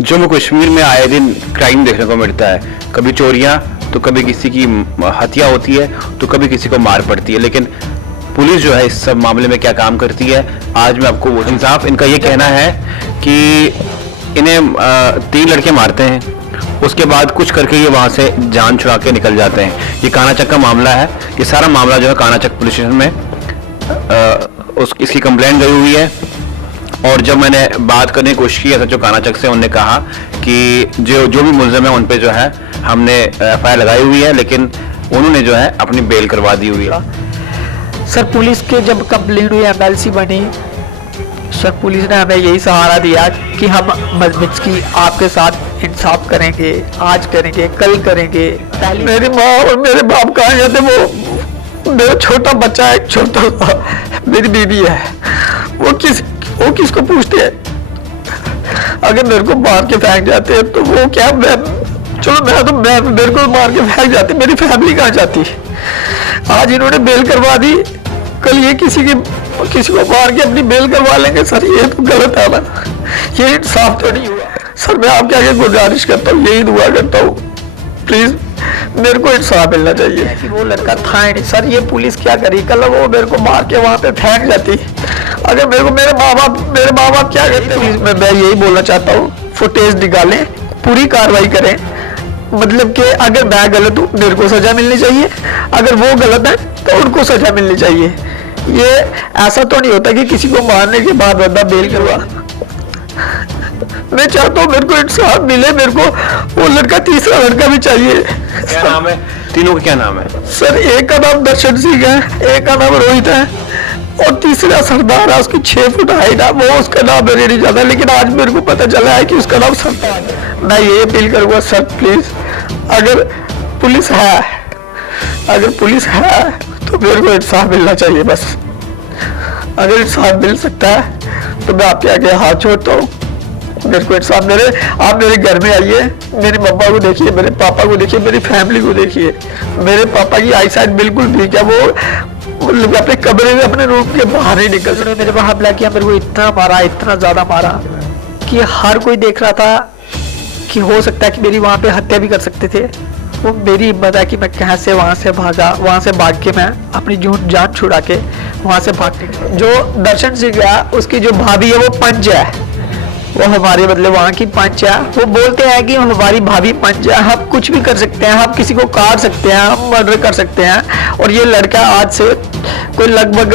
जम्मू कश्मीर में आए दिन क्राइम देखने को मिलता है। कभी चोरियां तो कभी किसी की हत्या होती है तो कभी किसी को मार पड़ती है। लेकिन पुलिस जो है इस सब मामले में क्या काम करती है, आज मैं आपको वो इंसाफ। इनका ये कहना है कि इन्हें 3 लड़के मारते हैं, उसके बाद कुछ करके ये वहां से जान छुड़ा के निकल जाते हैं। ये कानाचक का मामला है। ये सारा मामला जो है कानाचक पुलिस स्टेशन में इसकी कंप्लेंट गई हुई है। और जब मैंने बात करने की कोशिश की एसएचओ कानाचक से, उन्होंने कहा कि जो भी मुलजिम है उन पे जो है हमने एफआईआर लगाई हुई है, लेकिन उन्होंने जो है अपनी बेल करवा दी हुई है। सर पुलिस के जब कंप्लेंट हुई, एमएलसी बनी, सर पुलिस ने हमें यही सहारा दिया कि हम मजलिस की आपके साथ इंसाफ करेंगे, आज करेंगे, कल करेंगे। मेरी माँ और मेरे बाप कहाँ गए थे? वो मेरा छोटा बच्चा है, छोटा सा, मेरी बीवी है, वो किसको पूछते हैं? अगर मेरे को मार के फेंक जाते हैं तो वो क्या, मेरे को मार के फेंक जाते, मेरी फैमिली कहाँ जाती? आज इन्होंने बेल करवा दी, कल ये किसी को मार के अपनी बेल करवा लेंगे। सर ये तो गलत है ना, ये इंसाफ तो नहीं हुआ। सर मैं आपके आगे गुजारिश करता हूँ, यही दुआ करता हूँ, प्लीज मेरे को इंसाफ मिलना चाहिए कि वो लड़का था ही नहीं। सर ये पुलिस क्या करी, कल वो मेरे को मार के वहाँ पे फेंक जाती। अगर मेरे को मेरे माँ बाप क्या करते? मैं यही बोलना चाहता हूँ, फुटेज निकालें, पूरी कार्रवाई करें। मतलब कि अगर मैं गलत हूँ मेरे को सजा मिलनी चाहिए, अगर वो गलत है तो उनको सजा मिलनी चाहिए। ये ऐसा तो नहीं होता कि किसी को मारने के बाद बंदा बेल करवा। मैं चाहता हूँ मेरे को इंसाफ मिले, मेरे को वो लड़का, तीसरा लड़का भी चाहिए। क्या नाम है तीनों का? क्या नाम है सर? एक का नाम दर्शन सिंह है, एक का नाम रोहित है और तीसरा सरदार है, उसकी 6 फुट हाइट है। वो उसका नाम मेरे नहीं जाता, लेकिन आज मेरे को पता चला है कि उसका नाम सरदार है। मैं ये अपील करूँगा सर, प्लीज अगर पुलिस है तो मेरे को इंसाफ मिलना चाहिए बस। अगर इंसाफ मिल सकता है तो मैं आपके आगे हाथ जोड़ता हूँ, मेरे को इंसाफ आप मेरे घर में आइए, मेरी मम्मा को देखिए, मेरे पापा को देखिए, मेरी फैमिली को देखिए। मेरे पापा की आई साइड बिल्कुल ठीक है, वो अपने कमरे में, अपने रूम के बाहर ही निकल रहे। मेरे पर हमला किया, मेरे को इतना मारा, इतना ज्यादा मारा कि हर कोई देख रहा था कि हो सकता है कि मेरी वहाँ पे हत्या भी कर सकते थे। वो मेरी हिम्मत है कि मैं कैसे वहाँ से भाग के मैं अपनी जान छुड़ा के वहाँ से भाग के। जो दर्शन सिंह गया, उसकी जो भाभी है वो पंच है, वो हमारे मतलब वहाँ की पंच है। वो बोलते हैं कि हमारी भाभी पंच है, हम कुछ भी कर सकते हैं, हम किसी को काट सकते हैं, हम मर्डर कर सकते हैं। और ये लड़का आज से कोई लगभग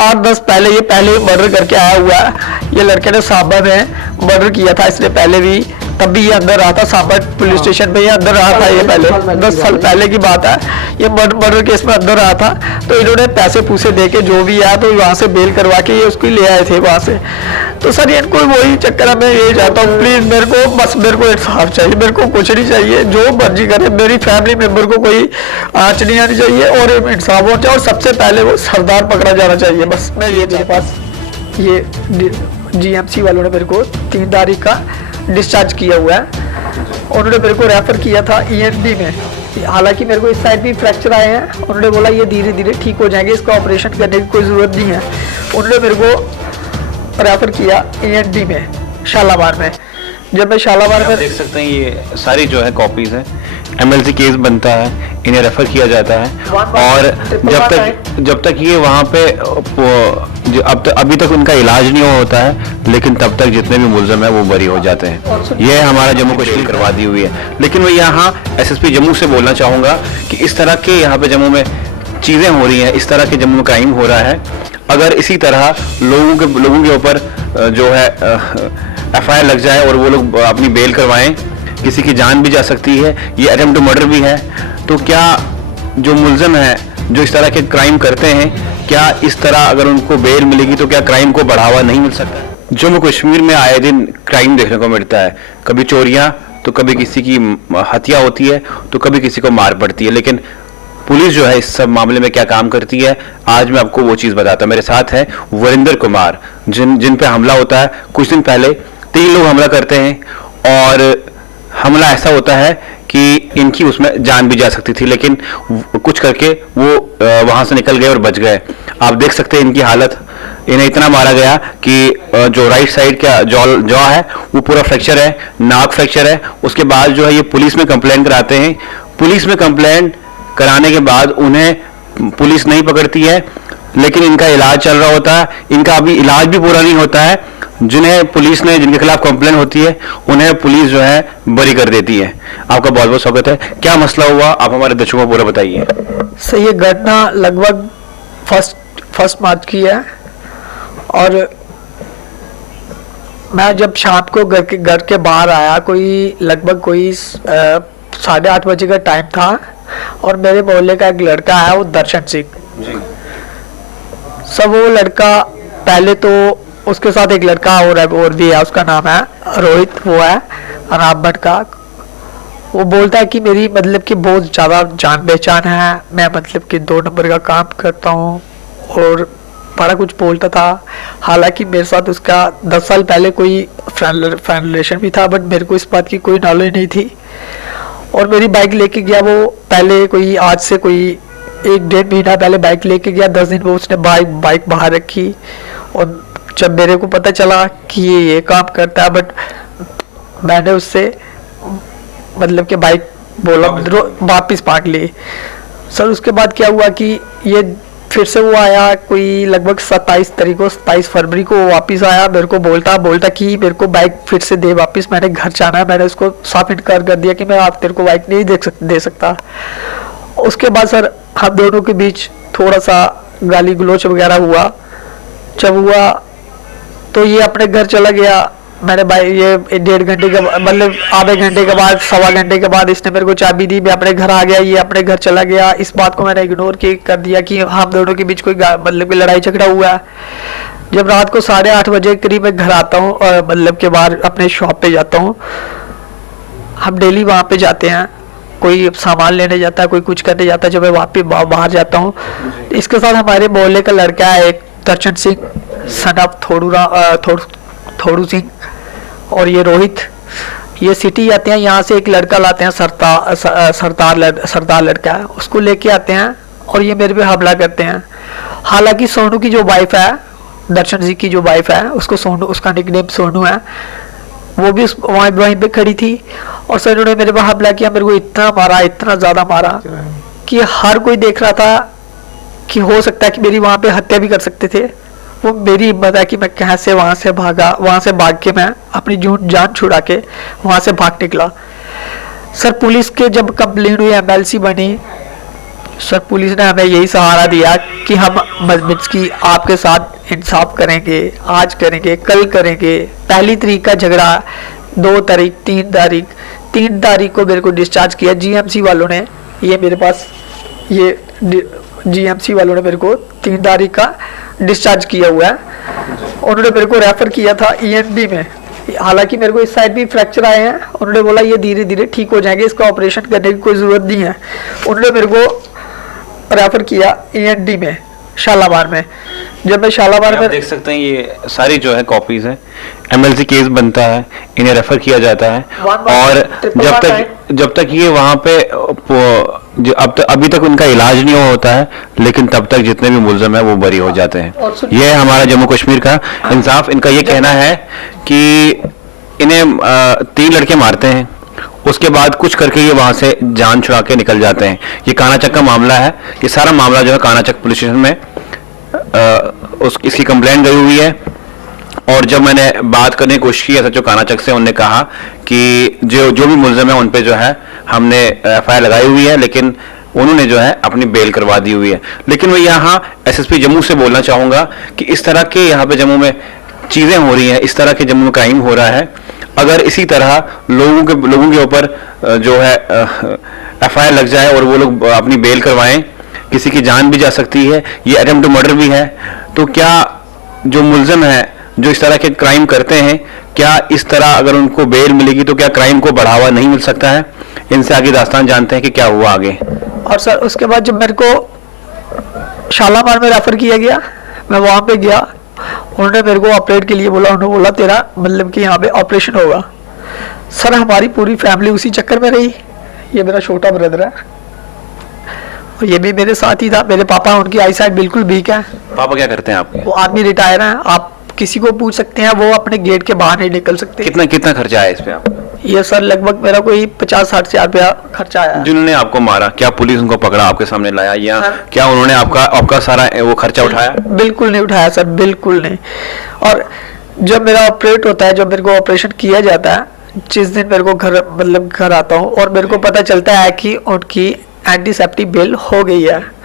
8-10 पहले ये पहले मर्डर करके आया हुआ है। ये लड़के ने सांबा में मर्डर किया था, इसने पहले भी, तब भी ये अंदर रहा था सांबा पुलिस स्टेशन में, ये अंदर रहा था। ये पहले 10 साल पहले की बात है, ये मर्डर केस में अंदर रहा था। तो इन्होंने पैसे पूसे दे के जो भी आया तो वहाँ से बेल करवा के ये उसको ले आए थे वहाँ से। तो सर इनको वही चक्कर है। मैं यही चाहता हूँ, प्लीज मेरे को इंसाफ चाहिए, मेरे को कुछ नहीं चाहिए, जो मर्जी करे, मेरी फैमिली मेंबर को कोई आँच नहीं आनी चाहिए और इंसाफ होना चाहिए। और सबसे पहले वो सरदार पकड़ा जाना चाहिए बस। मैं ये मेरे पास ये जीएमसी वालों ने मेरे को 3 तारीख का डिस्चार्ज किया हुआ है। उन्होंने मेरे को रेफर किया था ईएनटी में, हालांकि मेरे को इस साइड भी फ्रैक्चर आए हैं। उन्होंने बोला ये धीरे धीरे ठीक हो जाएंगे, इसका ऑपरेशन करने की कोई ज़रूरत नहीं है। उन्होंने मेरे को रेफर किया ईएनटी में, शालामार में। जब मैं शालामार में, देख सकते हैं ये सारी जो है कॉपीज है, एमएलसी केस बनता है, इन्हें रेफर किया जाता है। और जब तक ये वहाँ पे अभी तक उनका इलाज नहीं होता है, लेकिन तब तक जितने भी मुलजिम है वो बरी हो जाते हैं। ये हमारा जम्मू कश्मीर करवा दी हुई है। लेकिन मैं यहाँ एसएसपी जम्मू से बोलना चाहूँगा कि इस तरह के यहाँ पे जम्मू में चीज़ें हो रही हैं, इस तरह के जम्मू में क्राइम हो रहा है। अगर इसी तरह लोगों के ऊपर जो है एफआईआर लग जाए और वो लोग अपनी बेल करवाएं, किसी की जान भी जा सकती है, ये अटेम्प्ट टू मर्डर भी है। तो क्या जो मुलजिम है जो इस तरह के क्राइम करते हैं, क्या इस तरह अगर उनको बेल मिलेगी तो क्या क्राइम को बढ़ावा नहीं मिल सकता? जम्मू कश्मीर में आए दिन क्राइम देखने को मिलता है। कभी चोरियां तो कभी किसी की हत्या होती है तो कभी किसी को मार पड़ती है। लेकिन पुलिस जो है इस सब मामले में क्या काम करती है, आज मैं आपको वो चीज़ बताता हूं। मेरे साथ है वरिंदर कुमार, जिन पे हमला होता है। कुछ दिन पहले 3 लोग हमला करते हैं और हमला ऐसा होता है कि इनकी उसमें जान भी जा सकती थी, लेकिन कुछ करके वो वहां से निकल गए और बच गए। आप देख सकते हैं इनकी हालत, इन्हें इतना मारा गया कि जो राइट साइड का जॉ है वो पूरा फ्रैक्चर है, नाक फ्रैक्चर है। उसके बाद जो है ये पुलिस में कंप्लेंट कराते हैं। पुलिस में कंप्लेंट कराने के बाद उन्हें पुलिस नहीं पकड़ती है, लेकिन इनका इलाज चल रहा होता है। इनका अभी इलाज भी पूरा नहीं होता है। जिन्हें पुलिस ने, जिनके खिलाफ कंप्लेंट होती है, उन्हें पुलिस जो है बरी कर देती है। आपका बहुत बहुत स्वागत है। क्या मसला हुआ, आप हमारे दर्शकों को पूरा बताइए। सर ये घटना लगभग फर्स्ट मार्च की है, और मैं जब शाम को घर के बाहर आया, लगभग 8:30 बजे का टाइम था, और मेरे मोहल्ले का एक लड़का है, वो दर्शन सिंह। सब वो लड़का, पहले तो उसके साथ एक लड़का और भी है, उसका नाम है रोहित, वो है अनाबट का। वो बोलता है कि मेरी मतलब कि बहुत ज़्यादा जान पहचान है, मैं मतलब कि 2 नंबर का काम करता हूँ, और बड़ा कुछ बोलता था। हालांकि मेरे साथ उसका 10 साल पहले कोई फ्रेंड रिलेशन भी था, बट मेरे को इस बात की कोई नॉलेज नहीं थी। और मेरी बाइक लेके गया वो, पहले आज से 1-1.5 महीना पहले बाइक लेके गया। 10 दिन में उसने बाइक बाहर रखी, और जब मेरे को पता चला कि ये काम करता है, बट मैंने उससे मतलब कि बाइक बोला वापिस मांग ली। सर उसके बाद क्या हुआ कि ये फिर से वो आया, कोई लगभग 27 फरवरी को वापस आया। मेरे को बोलता कि मेरे को बाइक फिर से दे वापस, मैंने घर जाना है। मैंने उसको साफ इनकार कर दिया कि मैं आप तेरे को बाइक नहीं दे सकता। उसके बाद सर हम दोनों के बीच थोड़ा सा गाली गलोच वगैरह हुआ। जब हुआ तो ये अपने घर चला गया। मैंने भाई ये 1.5 घंटे के मतलब आधे घंटे के बाद, 1.25 घंटे के बाद इसने मेरे को चाबी दी। मैं अपने घर आ गया, ये अपने घर चला गया। इस बात को मैंने इग्नोर कर दिया कि हम दोनों के बीच कोई मतलब कि लड़ाई झगड़ा हुआ है। जब रात को 8:30 बजे करीब मैं घर आता हूँ, और मतलब के बाहर अपने शॉप पे जाता हूँ। हम डेली वहाँ पे जाते हैं, कोई सामान लेने जाता है, कोई कुछ करने जाता है। जब मैं वहाँ पे बाहर जाता हूँ, इसके साथ हमारे मोहल्ले का लड़का है एक दर्शन सिंह, सन ऑफ थोड़ू सिंह, और ये रोहित। ये सिटी आते हैं, यहाँ से एक लड़का लाते हैं, सरदार लड़का है, उसको लेके आते हैं, और ये मेरे पे हमला करते हैं। हालांकि सोनू की जो वाइफ है, दर्शन सिंह की जो वाइफ है, उसको सोनू, उसका निकनेम सोनू है, वो भी वहीं पे खड़ी थी। और सर उन्होंने मेरे पे हमला किया, मेरे को इतना मारा, इतना ज़्यादा मारा कि हर कोई देख रहा था कि हो सकता है कि मेरी वहाँ पे हत्या भी कर सकते थे। वो मेरी हिम्मत है कि मैं कैसे वहाँ से भाग के मैं अपनी जान छुड़ा के वहाँ से भाग निकला। सर पुलिस के जब कंप्लेंट हुई, MLC बनी, सर पुलिस ने हमें यही सहारा दिया कि हम मजलिस की आपके साथ इंसाफ करेंगे, आज करेंगे, कल करेंगे। 1 तारीख का झगड़ा, 2 तारीख, 3 तारीख को मेरे को डिस्चार्ज किया GMC वालों ने। ये मेरे पास ये GMC वालों ने मेरे को 3 तारीख का डिस्चार्ज किया हुआ है। उन्होंने मेरे को रेफर किया था ENT में। हालांकि मेरे को इस साइड भी फ्रैक्चर आए हैं, उन्होंने बोला ये धीरे धीरे ठीक हो जाएंगे, इसका ऑपरेशन करने की कोई ज़रूरत नहीं है। उन्होंने मेरे को रेफर किया ENT में, शालामार में। जब मैं शालामार में, देख सकते हैं ये सारी जो है कॉपीज है, MLC केस बनता है, इन्हें रेफर किया जाता है। और जब तक ये वहाँ पे अभी तक उनका इलाज नहीं होता है, लेकिन तब तक जितने भी मुलजम है वो बरी हो जाते हैं। ये हमारा जम्मू कश्मीर का इंसाफ। इनका ये कहना है कि इन्हें 3 लड़के मारते हैं, उसके बाद कुछ करके ये वहां से जान छुड़ा के निकल जाते हैं। ये कानाचक का मामला है। ये सारा मामला जो है कानाचक पुलिस स्टेशन में इसकी कंप्लेंट गई हुई है। और जब मैंने बात करने की कोशिश की SHO कानाचक से, उन्होंने कहा कि जो भी मुलजिम है उन पे जो है हमने FIR लगाई हुई है, लेकिन उन्होंने जो है अपनी बेल करवा दी हुई है। लेकिन मैं यहाँ SSP जम्मू से बोलना चाहूँगा कि इस तरह के यहाँ पे जम्मू में चीज़ें हो रही हैं, इस तरह के जम्मू में क्राइम हो रहा है। अगर इसी तरह लोगों के ऊपर जो है FIR लग जाए और वो लोग अपनी बेल करवाएं, किसी की जान भी जा सकती है, ये अटेम्प्ट टू मर्डर भी है। तो क्या जो मुलजिम है जो इस तरह के क्राइम करते हैं, क्या इस तरह अगर उनको बेल मिलेगी तो क्या क्राइम को बढ़ावा नहीं मिल सकता है? इनसे आगे दास्तान जानते हैं कि क्या हुआ आगे। और सर उसके बाद जब मेरे को शालामार में रेफर किया गया, मैं वहाँ पे गया, उन्होंने मेरे को ऑपरेट के लिए बोला। उन्होंने बोला तेरा मतलब कि यहाँ पे ऑपरेशन होगा। सर हमारी पूरी फैमिली उसी चक्कर में रही। ये मेरा छोटा ब्रदर है, और ये भी मेरे साथ ही था। मेरे पापा, उनकी आई साइड बिल्कुल वीक है। पापा क्या करते हैं आपके? वो आर्मी रिटायर है, आप किसी को पूछ सकते हैं, वो अपने गेट के बाहर नहीं निकल सकते। कितना कितना खर्चा आया इस पे आपका? ये सर लगभग मेरा कोई 50-60 हजार रुपया खर्चा आया। जिन्होंने आपको मारा, क्या पुलिस उनको पकड़ा, आपके सामने लाया, या सर, क्या उन्होंने आपका सारा वो खर्चा उठाया? बिल्कुल नहीं उठाया सर, बिल्कुल नहीं। और जब मेरा ऑपरेट होता है, जब मेरे को ऑपरेशन किया जाता है, जिस दिन मेरे को घर आता हूँ और मेरे को पता चलता है कि उनकी एंटीसेप्टिक बिल हो गई है,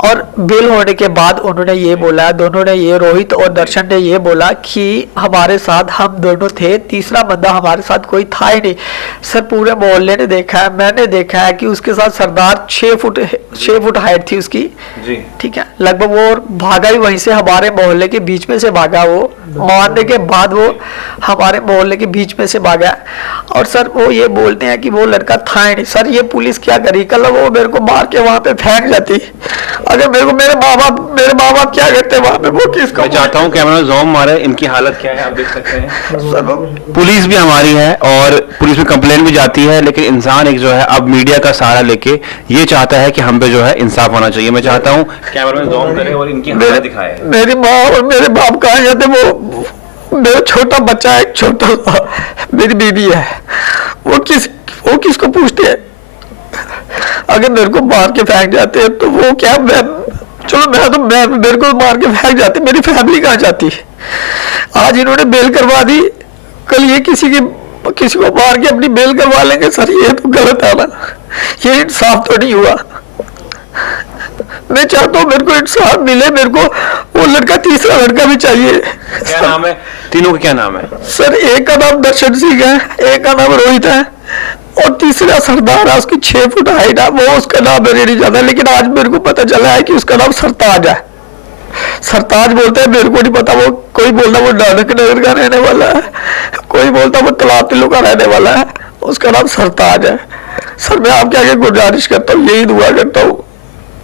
और बिल होने के बाद उन्होंने ये बोला, दोनों ने, ये रोहित और दर्शन ने ये बोला कि हमारे साथ हम दोनों थे, तीसरा बंदा हमारे साथ कोई था ही नहीं। सर पूरे मोहल्ले ने देखा है, मैंने देखा है कि उसके साथ सरदार 6 फुट हाइट थी उसकी जी। ठीक है, लगभग वो भागा ही वहीं से, हमारे मोहल्ले के बीच में से भागा। वो मारने के बाद वो हमारे मोहल्ले के बीच में से भागा। और सर वो ये बोलते हैं कि वो लड़का था ही नहीं। सर ये पुलिस क्या करी, कल वो मेरे को मार के वहां पे फेंक जाती। अगर मेरे को मेरे माँ बाप क्या करते वहां पे, वो किसको? मैं चाहता हूँ कैमरा ज़ूम मारे, इनकी हालत क्या है आप देख सकते हैं। पुलिस भी हमारी है और पुलिस में कंप्लेंट भी जाती है, लेकिन इंसान एक जो है अब मीडिया का सहारा लेके ये चाहता है कि हम पे जो है इंसाफ होना चाहिए। मैं चाहता हूँ कैमरा में ज़ूम करे और इनकी हालत दिखाए। मेरी माँ और मेरे बाप कहाँ जाते, वो मेरा छोटा बच्चा है, छोटा सा, मेरी बीबी है, वो किसको पूछते हैं? अगर मेरे को मार के फेंक जाते हैं तो वो क्या, मैं मेरे को मार के फेंक जाते, मेरी फैमिली कहाँ जाती? आज इन्होंने बेल करवा दी, कल ये किसी को मार के अपनी बेल करवा लेंगे। सर ये तो गलत है ना, ये इंसाफ तो नहीं हुआ। मैं चाहता हूँ मेरे को इंसाफ मिले, मेरे को वो लड़का, तीसरा लड़का भी चाहिए। क्या नाम है तीनों का, क्या नाम है? सर एक का नाम दर्शन सिंह है, एक का नाम रोहित है, और तीसरा सरदार है, उसकी 6 फुट हाइट है। वो उसका नाम मेरे नहीं जाता, लेकिन आज मेरे को पता चला है कि उसका नाम सरताज है। सरताज बोलता है, मेरे को नहीं पता। वो कोई बोलता वो नानक नगर का रहने वाला है, कोई बोलता वो तालाब तिल्लो का रहने वाला है, उसका नाम सरताज है। सर मैं आपके आगे गुजारिश करता हूँ, यही दुआ करता हूँ,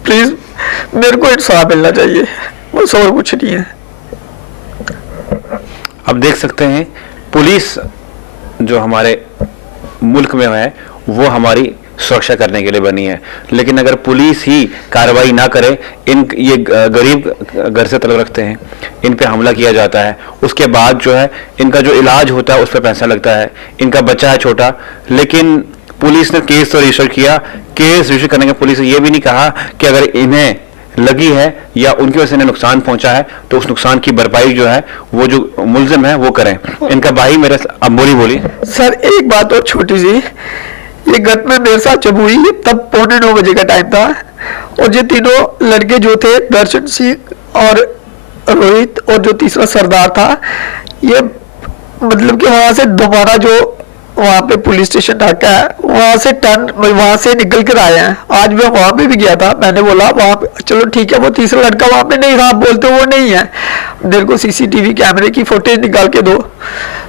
प्लीज मेरे को इंसाफ मिलना चाहिए, बस और कुछ नहीं है। अब देख सकते हैं पुलिस जो हमारे मुल्क में है वो हमारी सुरक्षा करने के लिए बनी है, लेकिन अगर पुलिस ही कार्रवाई ना करे, ये गरीब घर से तलब रखते हैं, इन पे हमला किया जाता है, उसके बाद जो है इनका जो इलाज होता है उस पर पैसा लगता है, इनका बच्चा है छोटा, लेकिन पुलिस ने केस तो रजिस्टर किया। केस रजिस्टर करने के पुलिस ने यह भी नहीं कहा कि अगर इन्हें लगी है या उनकी वजह से इन्हें नुकसान पहुंचा है तो उस नुकसान की भरपाई जो है वो जो मुलजिम है वो करें। इनका भाई मेरे अब बोली सर एक बात और छोटी सी, ये घटना मेरे साथ जब हुई तब 8:45 बजे का टाइम था, और ये तीनों लड़के जो थे, दर्शन सिंह और रोहित और जो तीसरा सरदार था, ये मतलब कि वहां से दोबारा जो वहां पे पुलिस स्टेशन ढाका है, वहां से निकल कर आए हैं। आज मैं वहां पे भी गया था, मैंने बोला वहां पे चलो ठीक है, वो तीसरा लड़का वहां पे नहीं था, आप बोलते वो नहीं है, मेरे को सीसीटीवी कैमरे की फुटेज निकाल के दो।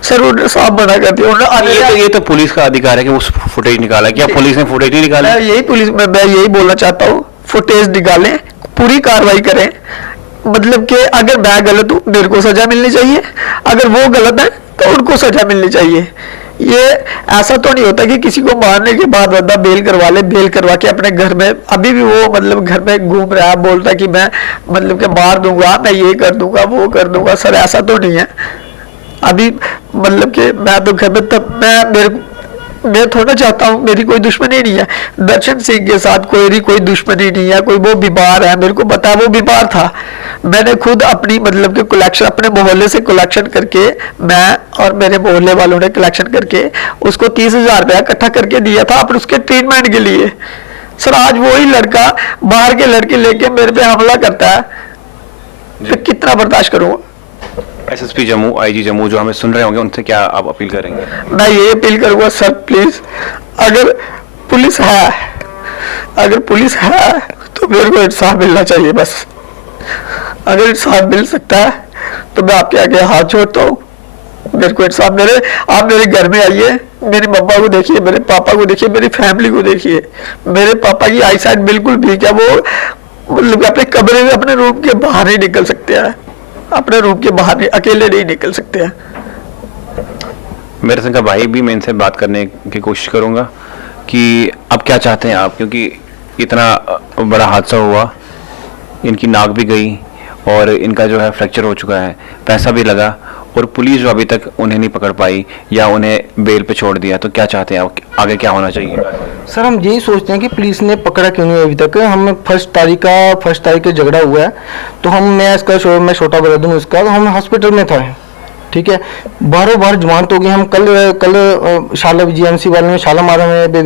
सर उन्होंने साफ मना कर दिया। ये तो पुलिस का अधिकार है कि उस फुटेज निकाला, क्या पुलिस ने फुटेज नहीं निकाला? मैं यही बोलना चाहता हूँ, फुटेज निकालें, पूरी कार्रवाई करें। मतलब कि अगर मैं गलत हूँ मेरे को सजा मिलनी चाहिए, अगर वो गलत है तो उनको सजा मिलनी चाहिए। ये ऐसा तो नहीं होता कि किसी को मारने के बाद बंदा बेल करवा ले, बेल करवा के अपने घर में, अभी भी वो मतलब घर में घूम रहा है, बोलता कि मैं मतलब कि मार दूंगा, मैं ये कर दूंगा, वो कर दूंगा। सर ऐसा तो नहीं है। अभी मतलब कि मैं तो घर में, तब मैं थोड़ा चाहता हूँ, मेरी कोई दुश्मनी नहीं है दर्शन सिंह के साथ, कोई दुश्मनी नहीं है, कोई वो बीमार है, मेरे को पता है वो बीमार था। मैंने खुद अपनी मतलब कि कलेक्शन अपने मोहल्ले से कलेक्शन करके, मैं और मेरे मोहल्ले वालों ने कलेक्शन करके उसको 30,000 रुपया इकट्ठा करके दिया था अपने उसके ट्रीटमेंट के लिए। सर आज वही लड़का बाहर के लड़के लेके मेरे पे हमला करता है, फिर कितना बर्दाश्त करूँगा? एसएसपी जम्मू, आईजी जम्मू जो हमें सुन रहे होंगे, उनसे क्या आप अपील करेंगे? मैं ये अपील करूंगा सर, प्लीज अगर पुलिस है तो मेरे को इंसाफ मिलना चाहिए बस। अगर इंसाफ मिल सकता है तो मैं आपके आगे हाथ जोड़ता हूँ, मेरे को इंसाफ आप मेरे घर में आइए, मेरी मम्मा को देखिए, मेरे पापा को देखिए, मेरी फैमिली को देखिए। मेरे पापा की आई साइड बिल्कुल वीक है, वो मतलब अपने कमरे में अपने रूम के बाहर नहीं निकल सकते हैं, अपने रूम के बाहर नहीं, अकेले नहीं निकल सकते हैं। मेरे संग का भाई भी, मैं इनसे बात करने की कोशिश करूंगा कि अब क्या चाहते हैं आप, क्योंकि इतना बड़ा हादसा हुआ, इनकी नाक भी गई और इनका जो है फ्रैक्चर हो चुका है, पैसा भी लगा और पुलिस जो अभी तक उन्हें नहीं पकड़ पाई या उन्हें बेल पे छोड़ दिया, तो क्या चाहते हैं आप, आगे क्या होना चाहिए? सर हम यही सोचते हैं कि पुलिस ने पकड़ा क्यों नहीं अभी तक। हम फर्स्ट तारीख का झगड़ा हुआ है, तो मैं छोटा ब्रदर हूँ उसका, तो हम हॉस्पिटल में था, ठीक है, बारों बार जमानत हो गई। हम कल शाला जीएमसी वाले ने शालामार में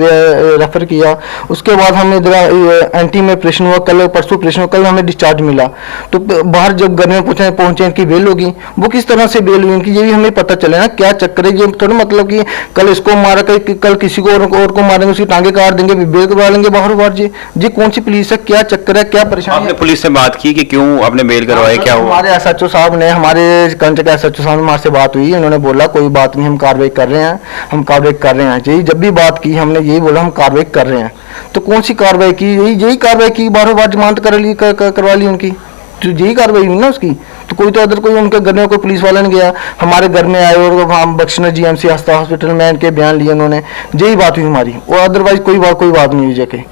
रेफर किया, उसके बाद हमें इधर एंटी में ऑपरेशन हुआ, कल परसों ऑपरेशन हुआ, कल हमें डिस्चार्ज मिला। तो बाहर जब घर में पहुंचे इनकी बेल होगी, वो किस तरह से बेल हुई इनकी, ये भी हमें पता चले ना क्या चक्कर है। ये थोड़ा मतलब कि कल इसको मारा, कल किसी को और को मारेंगे, उसकी टांगे काट देंगे, बेल करवा लेंगे बाहर बार। जी कौन सी पुलिस है, क्या चक्कर है, क्या परेशानी? आपने पुलिस से बात की कि क्यों आपने बेल करवाई, क्या हुआ? हमारे SHO साहब ने, हमारे कंच के SHO साहब से बात हुई, उन्होंने बोला कोई बात नहीं, हम कार्रवाई कर रहे हैं, हम कार्रवाई कर रहे हैं। यही जब भी बात की हमने यही बोला हम कार्रवाई कर रहे हैं। तो कौन सी कार्रवाई की? यही कार्रवाई की, बारों बार जमानत करवा ली उनकी, तो यही कार्रवाई हुई ना उसकी। तो कोई तो अदर कोई उनके घर में कोई पुलिस वाला नहीं गया, हमारे घर में आए और वहाँ बख्शना GMC हॉस्पिटल में इनके बयान लिए उन्होंने, यही बात हुई हमारी, और अदरवाइज कोई बात नहीं हुई जाके।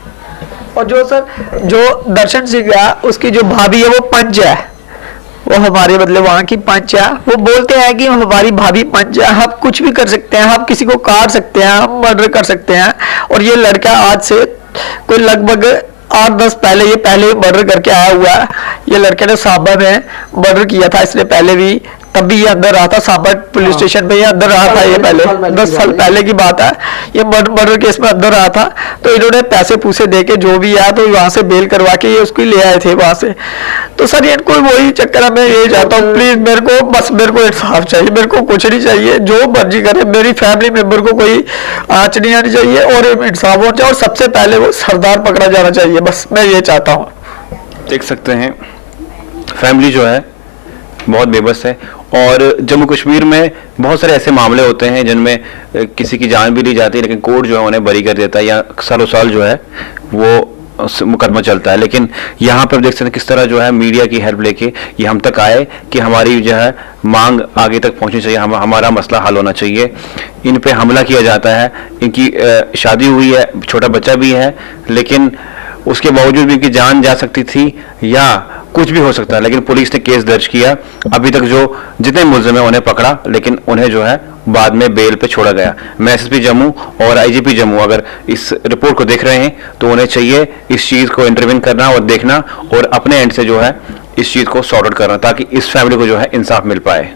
और जो दर्शन सिंह है उसकी जो भाभी है वो पंच है, वो हमारे मतलब वहाँ की पंच है। वो बोलते हैं कि हमारी भाभी पंच है, हम कुछ भी कर सकते हैं, हम किसी को काट सकते हैं, हम मर्डर कर सकते हैं। और ये लड़का आज से कोई लगभग 8-10 पहले ये पहले मर्डर करके आया हुआ है। ये लड़के ने साबा में मर्डर किया था इसने पहले भी, तब भी ये अंदर रहा था, साबा पुलिस स्टेशन में ये अंदर रहा था। ये पहले 10 साल पहले की बात है, ये मर्डर केस में अंदर रहा था। तो इन्होंने पैसे पूसे दे के जो भी आया तो वहां से बेल करवा के ये उसको ले आए थे वहां से। तो सर ये कोई वही चक्कर है, मैं ये चाहता हूँ प्लीज मेरे को इंसाफ चाहिए, मेरे को कुछ नहीं चाहिए, जो मर्जी करे, मेरी फैमिली मेंबर को कोई आँच नहीं आनी चाहिए और इंसाफ होना चाहिए, और सबसे पहले वो सरदार पकड़ा जाना चाहिए, बस मैं ये चाहता हूँ। देख सकते हैं फैमिली जो है बहुत बेबस है, और जम्मू कश्मीर में बहुत सारे ऐसे मामले होते हैं जिनमें किसी की जान भी ली जाती है, लेकिन कोर्ट जो है उन्हें बरी कर देता है, या सालों साल जो है वो मुकदमा चलता है। लेकिन यहाँ पर देख सकते हैं किस तरह जो है मीडिया की हेल्प लेके ये हम तक आए कि हमारी जो है मांग आगे तक पहुंचनी चाहिए, हमारा मसला हल होना चाहिए। इन पे हमला किया जाता है, इनकी शादी हुई है, छोटा बच्चा भी है, लेकिन उसके बावजूद भी इनकी जान जा सकती थी या कुछ भी हो सकता है, लेकिन पुलिस ने केस दर्ज किया। अभी तक जो जितने मुल्जिम हैं उन्हें पकड़ा, लेकिन उन्हें जो है बाद में बेल पे छोड़ा गया। मैं SSP जम्मू और IGP जम्मू अगर इस रिपोर्ट को देख रहे हैं तो उन्हें चाहिए इस चीज़ को इंटरवीन करना और देखना और अपने एंड से जो है इस चीज़ को सॉर्ट आउट करना, ताकि इस फैमिली को जो है इंसाफ मिल पाए।